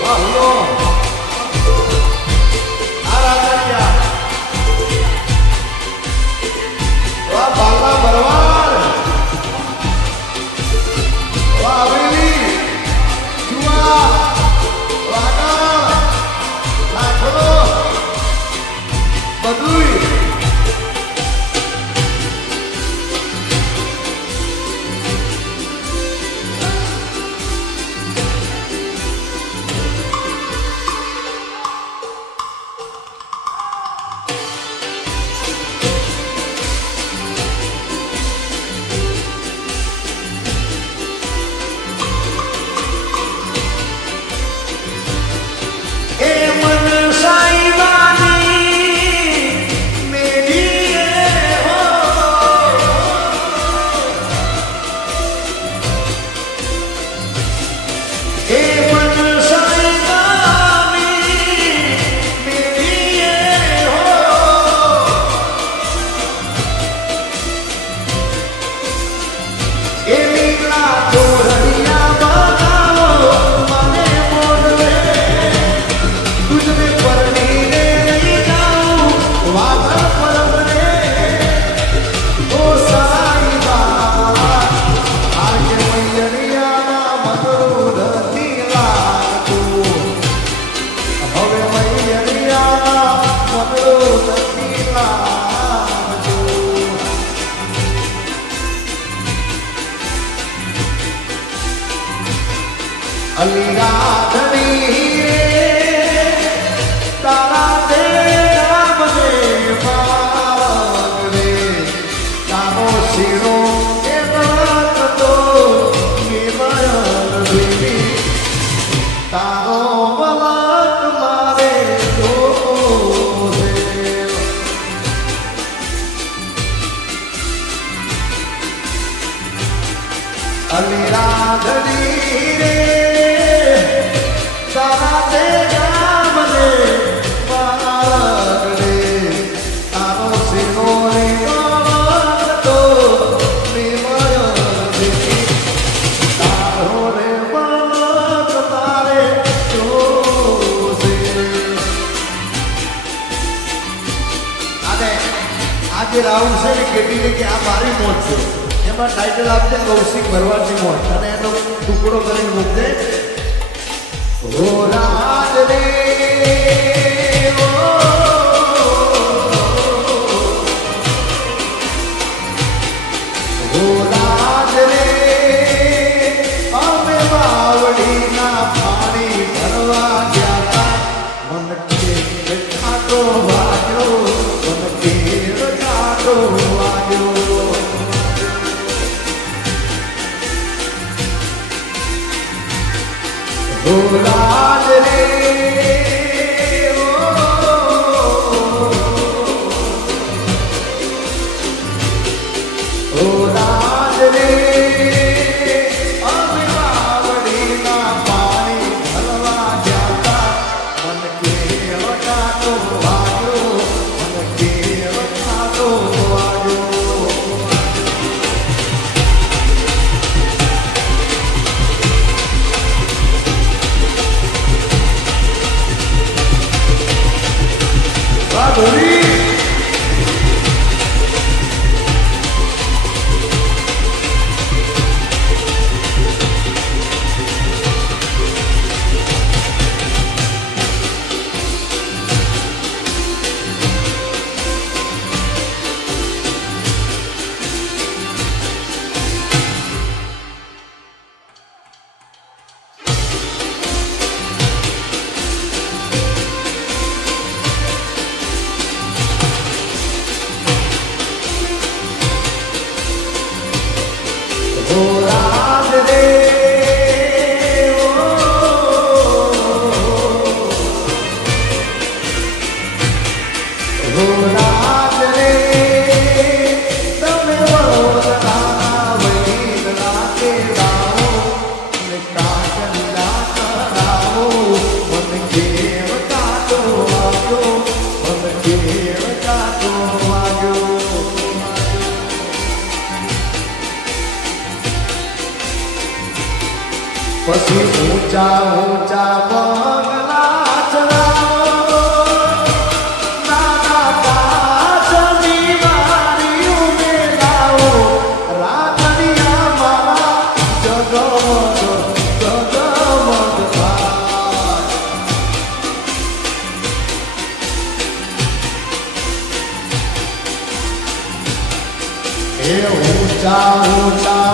One. અલ્લાહ રાહુલ છે ને KT કે આ મારી મોત છે. એમાં ટાઈટલ આપશે કૌશિક ભરવાડની મોત અને એનો ટુકડો કરીને મૂકશે ઓ રે. પછી ઊંચા ઊંચા બંગલા ચલાવો નાના પાછળની મારી ઉમેરાવો. રાતડિયા મારા જગમગ જગમગ થાય એ ઊંચા ઊંચા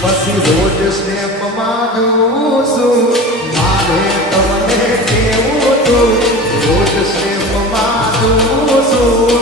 પછી રોજ સ્નેપ માગું છું મારે તમને કેવું તું રોજ સ્નેપ માગું છું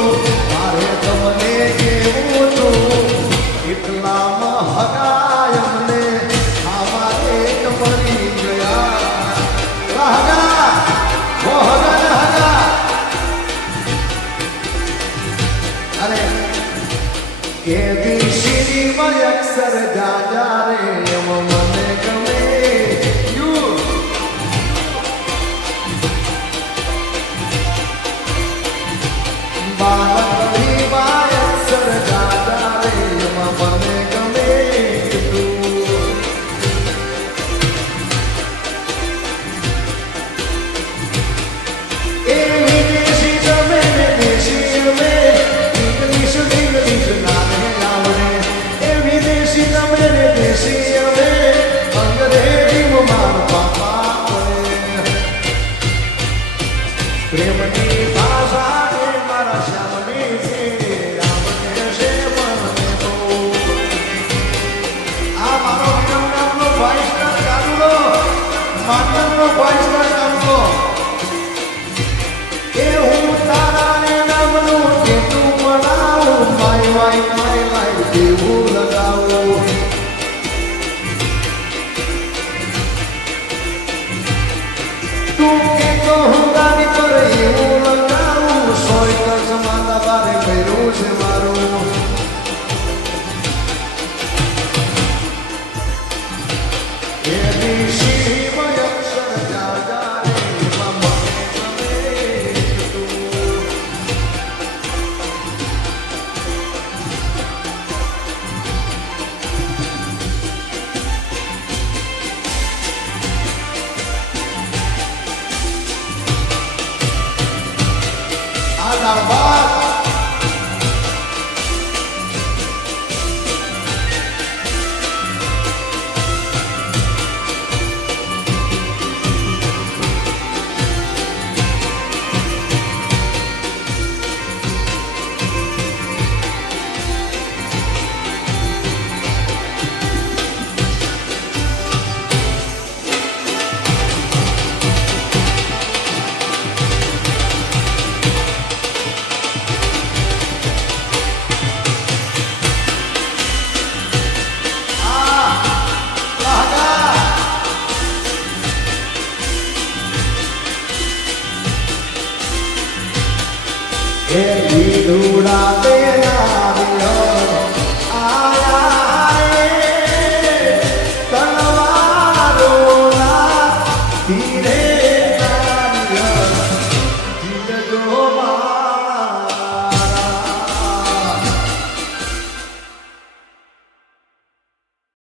માનવનો પાંચ વર્ષ આપતો